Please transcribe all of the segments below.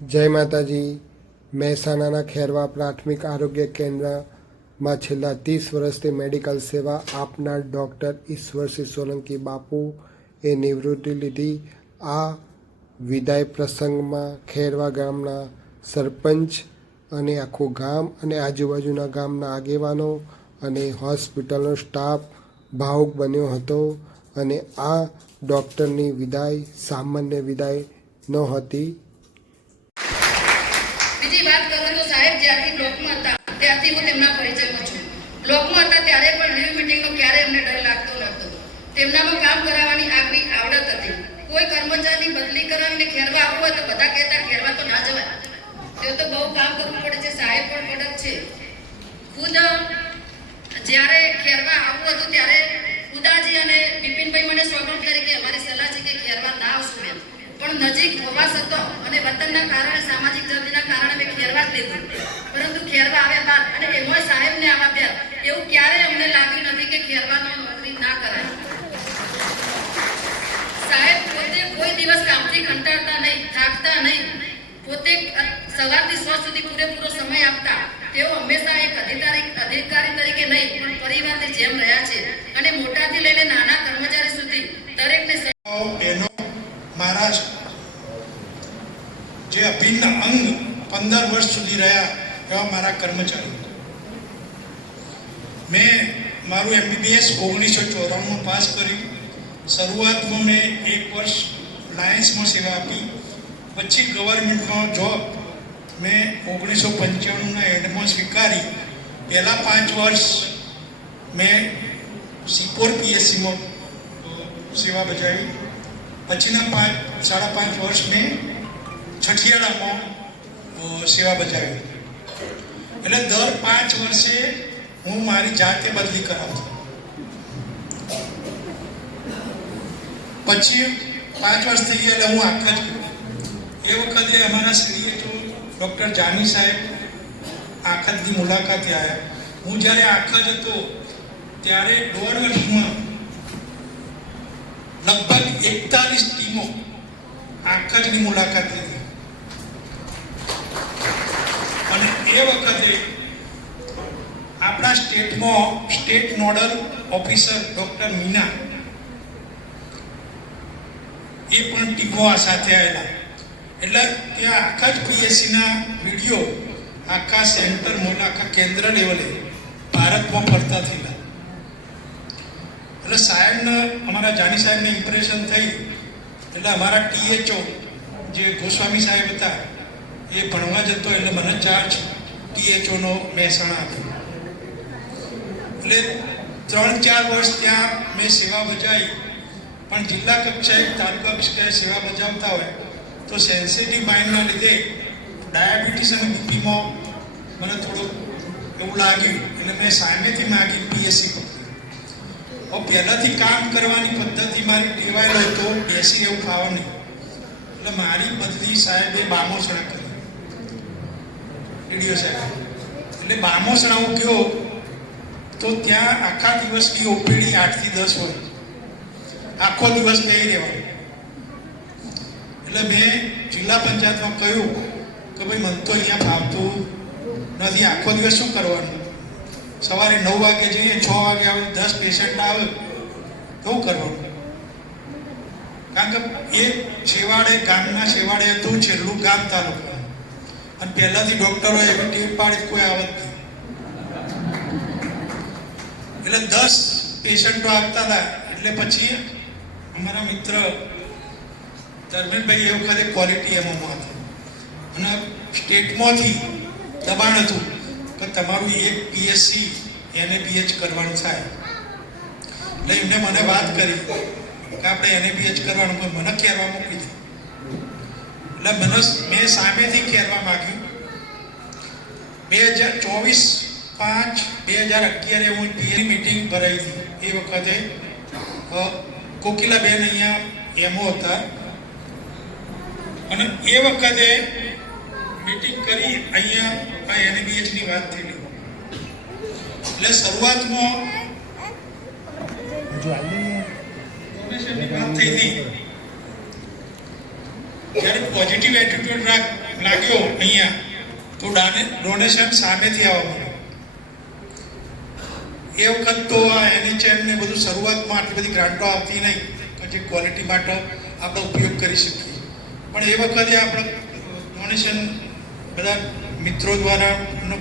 જય માતાજી. મહેસાણાના ખેરવા પ્રાથમિક આરોગ્ય કેન્દ્રમાં છેલ્લા 30 વર્ષથી મેડિકલ સેવા આપનાર ડૉક્ટર ઈશ્વરસિંહ સોલંકી બાપુ એ નિવૃત્તિ લીધી. આ વિદાય પ્રસંગમાં ખેરવા ગામના સરપંચ અને આખું ગામ અને આજુબાજુના ગામના આગેવાનો અને હોસ્પિટલનો સ્ટાફ ભાવુક બન્યો હતો. અને આ ડૉક્ટરની વિદાય સામાન્ય વિદાય નહોતી. બીજી વાત કરું તો સાહેબ જ્યારથી બ્લોકમાં હતા ત્યારથી હું તેમના પરિચયમાં છું. બ્લોકમાં હતા ત્યારે પણ રિવ્યુ મિટિંગનો ક્યારે એમને ડર લાગતો નહોતો. તેમનામાં કામ કરાવવાની આગવી આવડત હતી. કોઈ કર્મચારીની બદલી કરાવીને ખેરવા આવવું હોય તો બધા કહેતા ખેરવા તો ના જવાય, તે તો બહુ કામ કરવું પડે છે. સાહેબ પણ કડક છે. ખુદ જ્યારે ખેરવા આવવું હતું ત્યારે ઉદાજી અને બિપિનભાઈ મને સોગંદ કરી કે અમારી સલાહ છે કે ખેરવા ના આવશું એમ, પણ નજીક હોવા છતાં અને વતનના કારણે સામાજિક જવાબદારીના કારણે મેં ખેરવા જ લીધું. પરંતુ ખેરવા આવ્યા બાદ અને એમાં સાહેબને આવ્યા ત્યાર એવું ક્યારેય અમને લાગ્યું નથી કે ખેરવામાં નોકરી ના કરાય. સાહેબ પોતે કોઈ દિવસ કામથી કંટાળતા નહીં, થાકતા નહીં. પોતે સવારથી સાંજ સુધી પૂરેપૂરો સમય આપતા. તેઓ હંમેશા એક અધિકારી તરીકે નહીં પણ પરિવારની જેમ રહ્યા છે અને મોટાથી લઈને નાના કર્મચારી સુધી દરેકને મારા જે અભિન્ન અંગ 15 વર્ષ સુધી રહ્યા એવા મારા કર્મચારી. મેં મારું MBBS 1994માં પાસ કર્યું. શરૂઆતમાં મેં 1 વર્ષ લાયન્સમાં સેવા આપી. પછી ગવર્મેન્ટમાં જોબ મેં 1995ના એન્ડમાં સ્વીકારી. પહેલા 5 વર્ષ મેં સિપોર PSCમાં સેવા બજાવી. પછીના 5.5 વર્ષ મેં છઠિયાળામાં સેવા બજાવી. એટલે દર 5 વર્ષે હું મારી જાતે બદલી કરાવતો. પછી 5 વર્ષ થઈ ગયા એટલે હું આખા જ. એ વખતે અમારા શ્રીએ જો ડૉક્ટર જાની સાહેબ આખતની મુલાકાતે આવ્યા. હું જ્યારે આખત હતો ત્યારે 1.5 વર્ષમાં લગભગ 41 ટીમો આખતની મુલાકાત લીધી. અને એ વખતે આપણા સ્ટેટમાં state nodal officer doctor Meena એ પણ ટીમો સાથે આવેલા. એટલે ત્યાં આખા જ PSCના વિડીયો આખા સેન્ટરમાં આખા કેન્દ્ર લેવલે ભારતમાં ફરતા થયેલા. એટલે સાહેબને અમારા જાની સાહેબને ઇમ્પ્રેશન થઈ. એટલે અમારા THO જે ગોસ્વામી સાહેબ હતા એ ભણવા જતો એટલે મને ચાર્જ THOનો મહેસાણા હતો. એટલે 3-4 વર્ષ ત્યાં મેં સેવા બજાવી. પણ જિલ્લા કક્ષાએ તાલુકા કક્ષાએ સેવા બજાવતા હોય તો સેન્સિટિવ માઇન્ડના લીધે ડાયાબિટીસ અને BPમાં મને થોડું એવું લાગ્યું. એટલે મેં સામેથી માગી PSC પકડી. પહેલાંથી કામ કરવાની પદ્ધતિ મારી ટેવાયેલો હતો, બેસી એવું ખાવાનું. એટલે મારી બદલી સાહેબે બામોસણા કરી, DDO સાહેબ. એટલે બામોસણા હું ગયો તો ત્યાં આખા દિવસની OPD 8 થી 10 હોય. આખો દિવસ બેસી રહેવાનું. એટલે મેં જિલ્લા પંચાયતમાં કહ્યું કે ભાઈ મને તો અહીંયા ફાવતું નથી. આખો દિવસ શું કરવાનું? સવારે 9 વાગે જઈએ, 6 વાગે આવે, 10 પેશન્ટ આવે તો શું કરવાનું? કારણ કે એ છેવાડે, ગામના છેવાડે હતું, છેલ્લું ગામ તાલુકા. અને પહેલાંથી ડૉક્ટરો એવી ટેવ પાડી કોઈ આવત નહીં. એટલે 10 પેશન્ટો આવતા હતા. એટલે પછી અમારા મિત્ર ધર્મેશભાઈ એ વખતે ક્વોલિટી એમોમાં હતા અને સ્ટેટમાંથી દબાણ હતું કે તમારું એક PSC NABH કરવાનું થાય. એટલે એમને મને વાત કરી કે આપણે NABH કરવાનું, કોઈ મને ખેરવા મોકલી દે. એટલે મેં સામેથી ખેરવા માગ્યું. 2024-5-2011 હું PSC મિટિંગ ભરાઈ હતી. એ વખતે કોકિલાબેન અહીંયા એમઓ હતા અને એ વખતે મીટિંગ કરી અહીંયા આ NABHની વાત થયેલી. એટલે શરૂઆતમાં ડોનેશનની વાત થઈ હતી. જ્યારે પોઝિટિવ એટીટ્યુડ લાગ્યો અહીંયા તો ડોનેશન સામેથી આવવા મળ્યું. એ વખત તો આ NHM ને બધું શરૂઆતમાં આટલી બધી ગ્રાન્ટો આવતી નહીં કે જે ક્વોલિટી માટે આપણે ઉપયોગ કરી શકીએ. પણ એ વખતે આપણે ડોનેશન બધા મિત્રો દ્વારા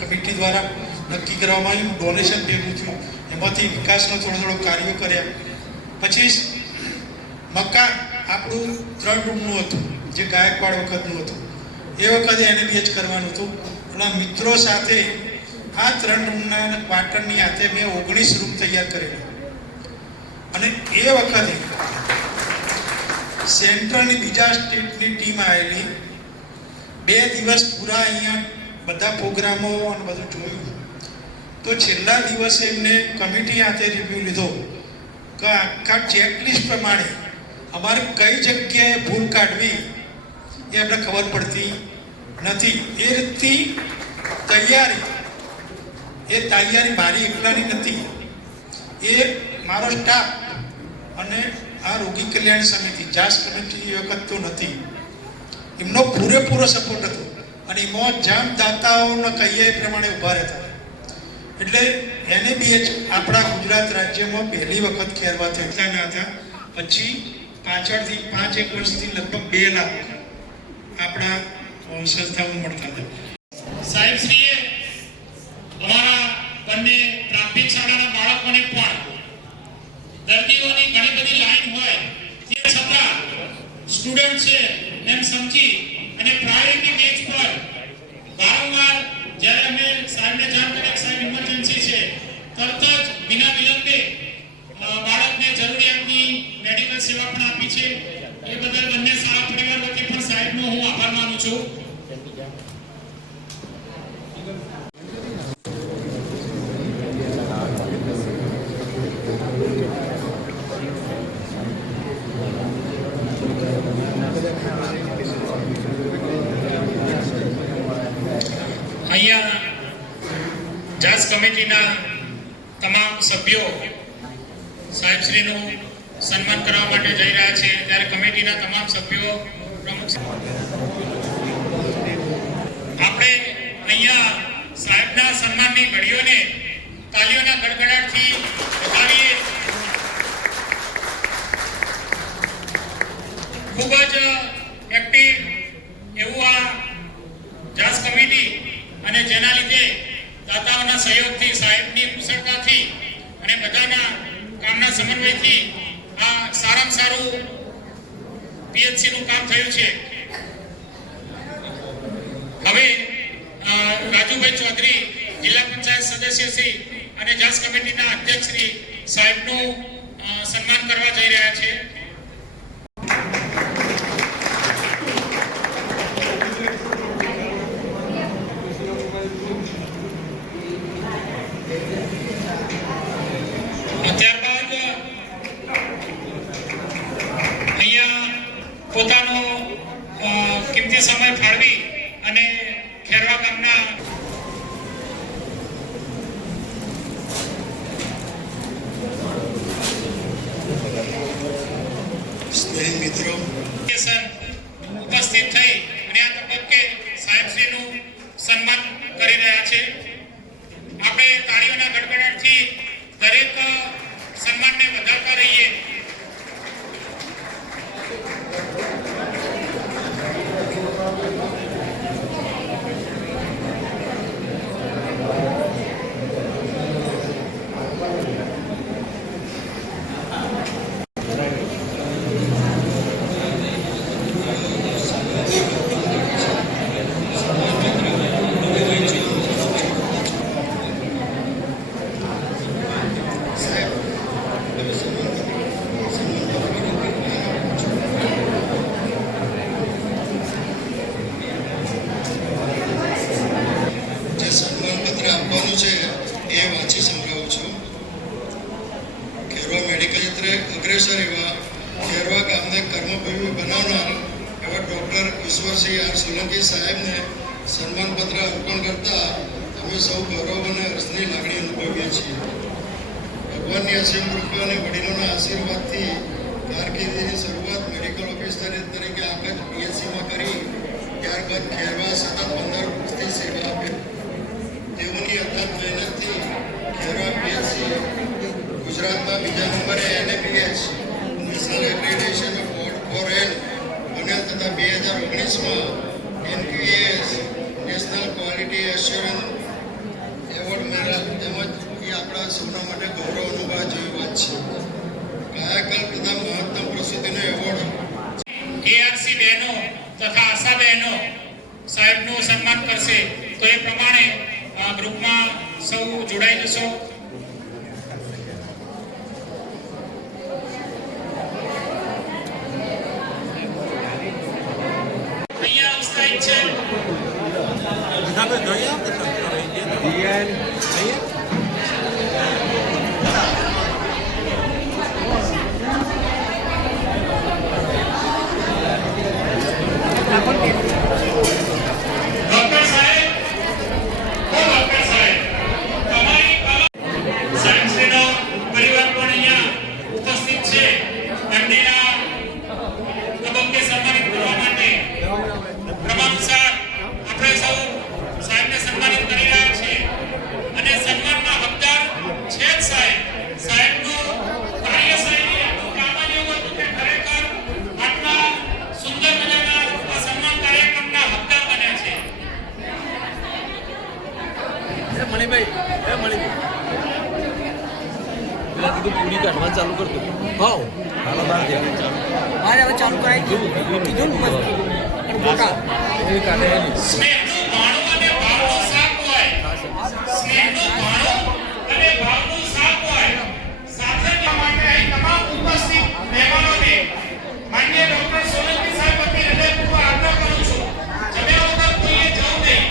કમિટી દ્વારા નક્કી કરવામાં આવ્યું. ડોનેશન ભેગું થયું, એમાંથી વિકાસનો થોડો કાર્યો કર્યા. પછી મકાન આપણું 3 રૂમનું હતું, જે ગાયકવાડ વખતનું હતું. એ વખતે એને બેચ કરવાનું હતું. એટલે મિત્રો સાથે આ 3 રૂમના ક્વાર્ટરની હાથે મેં 19 રૂમ તૈયાર કરેલા. અને એ વખતે સેન્ટ્રલની બીજા સ્ટેટની ટીમ આવેલી. 2 દિવસ પૂરા અહીંયા બધા પ્રોગ્રામો અને બધું જોયું. તો છેલ્લા દિવસે એમને કમિટી હાથે રિવ્યુ લીધો કે આખા ચેકલિસ્ટ પ્રમાણે અમારે કઈ જગ્યાએ ભૂલ કાઢવી એ આપણે ખબર પડતી નથી. એ રીતની તૈયારી મારી એકલાની નથી. એ મારો સ્ટાફ અને આ રોગી કલ્યાણ સમિતિ જાસ કમિટી એ વખત તો નથી, એમનો પૂરેપૂરો સપોર્ટ હતો. અને એમાં જામ દાતાઓને કહીએ એ પ્રમાણે ઊભા રહેતા. એટલે NABH આપણા ગુજરાત રાજ્યમાં પહેલી વખત ખેરવા થતા ના હતા. પછી પાછળથી 5-1 વર્ષથી લગભગ 2 લાખ આપણા સંસ્થાઓ મળતા હતા. સાહેબ શ્રીએ અમારા બંને પ્રાથમિક શાળાના બાળકોને પણ દર્દીઓની ઘણી બધી લાઈન હોય તે છતાં સ્ટુડન્ટ છે એમ સમજી અને પ્રાયોરિટી બેઝ પર વારંવાર જ્યારે અમે સાહેબને જાણ કરી સાહેબ ઇમરજન્સી છે, તરત જ વિના વિલંબે બાળકને જરૂરિયાતની મેડિકલ સેવા પણ આપી છે. એ બદલ બંને શાળા પરિવાર વતી પણ સાહેબનો હું આભાર માનું છું. અહીંયા જાસ કમિટીના તમામ સભ્યો સાહેબશ્રીનું સન્માન કરવા માટે જઈ રહ્યા છે. ત્યારે કમિટીના તમામ સભ્યો પ્રમુખ આપણે અહીંયા સાહેબના સન્માનની ઘડીઓને તાલીઓના ગડગડાટથી વધાવીએ. ખૂબ જ એક્ટિવ એવું આ જાસ કમિટી અને જેના લીધે દાતાઓના સહયોગથી, સાહેબની કુશળતાથી અને બધાના કામના સમન્વયથી આ સારામાં સારું PHC નું કામ થયું છે. હવે રાજુભાઈ ચૌધરી જિલ્લા પંચાયત સદસ્ય શ્રી અને જાસ કમિટીના અધ્યક્ષ શ્રી સાહેબનું સન્માન કરવા જઈ રહ્યા છે. ત્યારબાદ અહીંયા પોતાનો કિંમતી સમય ફાળવી અને ખેરવા ગામના સ્નેહી મિત્રો ઉપસ્થિત થઈ અને આ તબક્કે સાહેબશ્રીનું સન્માન કરી રહ્યા છે. આપણે તાળીઓના ગડગડાટથી દરેક સન્માનને વધારતા રહીએ. અગ્રેસર એવા ખેરવા ગામને કર્મભૂમિ બનાવનાર એવા ડૉક્ટર ઈશ્વરસિંહ આર સોલંકી સાહેબને સન્માનપત્ર અર્પણ કરતા અમે સૌ ગૌરવ અને હર્ષની લાગણી અનુભવીએ છીએ. ભગવાનની અસીમ કૃપા અને વડીલોના આશીર્વાદથી કારકિર્દીની શરૂઆત મેડિકલ ઓફિસર તરીકે આખા PHCમાં કરી ત્યારબાદ વખત ખેરવા સતત 15 વર્ષથી સેવા આપી. તેઓની અથાગ મહેનતથી ખેરવા પીએચસી ગુજરાતમાં બીજા નંબરે NABH national accreditation board for health બનેલ તથા 2019માં NQAS national quality assurance award મેળવેલ. તેમજ એ આપણા સૌના માટે ગૌરવ અનુભવ જેવી વાત છે. કાયાકલ્પ તથા મહત્તમ પ્રસૂતિનો એવોર્ડ KRC બહેનો તથા આશા બહેનો સાહેબનું સન્માન કરશે. તો એ પ્રમાણે ગ્રુપમાં સૌ જોડાઈ જશો. અહીંયા ઉત્સાહિત છે. ડોક્ટર સાહેબ, ડોક્ટર સાહેબ, તમારી સાયન્સનો પરિવાર પણ અહીંયા ઉપસ્થિત છે. એમના તબક્કે સન્માનિત કરવા માટે ક્રમાનુસાર આપણે સૌ સાહેબને સન્માનિત કરી રહ્યા છીએ અને સન્માનના હકદાર છે જ સાહેબ. સાહેબનું કાર્યશૈલી એટલું કામ જ એવું હતું કે ખરેખર આટલા સુંદર મજાના આ સન્માન કાર્યક્રમના હકદાર બન્યા છે. મણિભાઈ પેલા કીધું પૂરી કાઢવાનું ચાલુ કરતો હાલો બહાર મારે હવે ચાલુ કરાવી કીધું ને બસ સ્નેહનું ભાણું અને ભાવનું શાક હોય. સ્નેહનું ભાણું અને ભાવનું શાક હોય. સાથે જવા માટે અહીં તમામ ઉપસ્થિત મહેમાનોને માન્ય ડોક્ટર સોલંકી સાહેબ વતી હૃદયપૂર્વક આગ્રહ કરું છું. જમ્યા વગર કોઈએ જવું નહીં.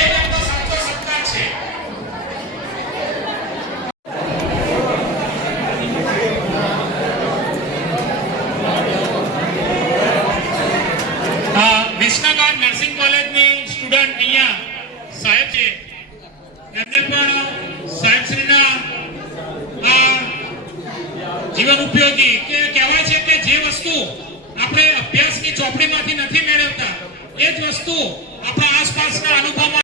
એ તેમનો સાચો સત્કાર છે. વિસનગર નર્સિંગ કોલેજની સ્ટુડન્ટ અહીંયા સાહેબ છે. એમને પણ સાહેબશ્રીના આ જીવન ઉપયોગી કે કહેવાય છે કે જે વસ્તુ આપણે અભ્યાસની ચોપડીમાંથી નથી મેળવતા એ જ વસ્તુ આપણા આસપાસના અનુભવમાં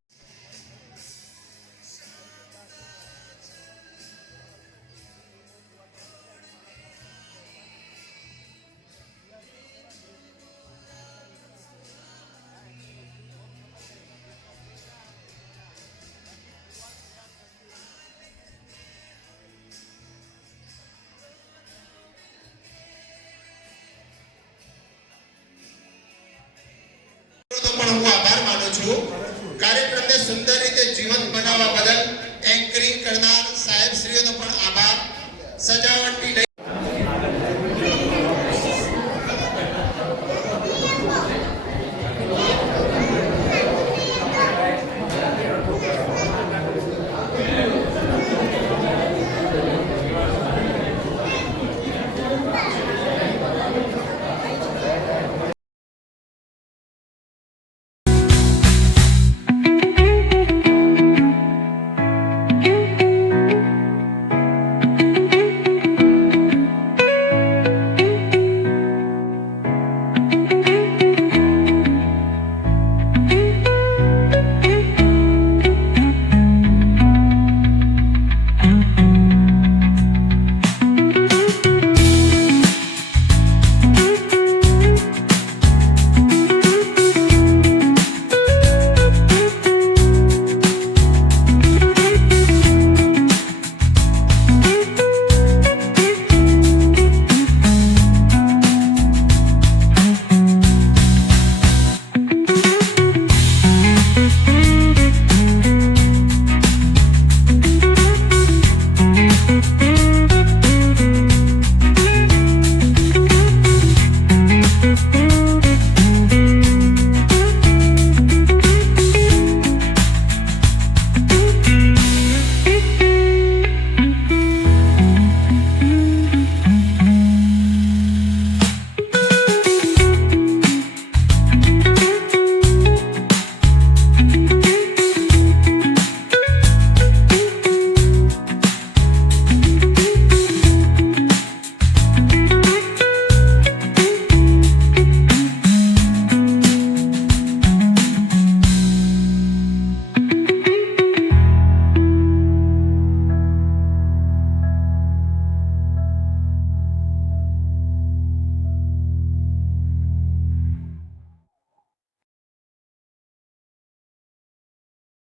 પણ હું આભાર માનું છું. કાર્યક્રમને સુંદર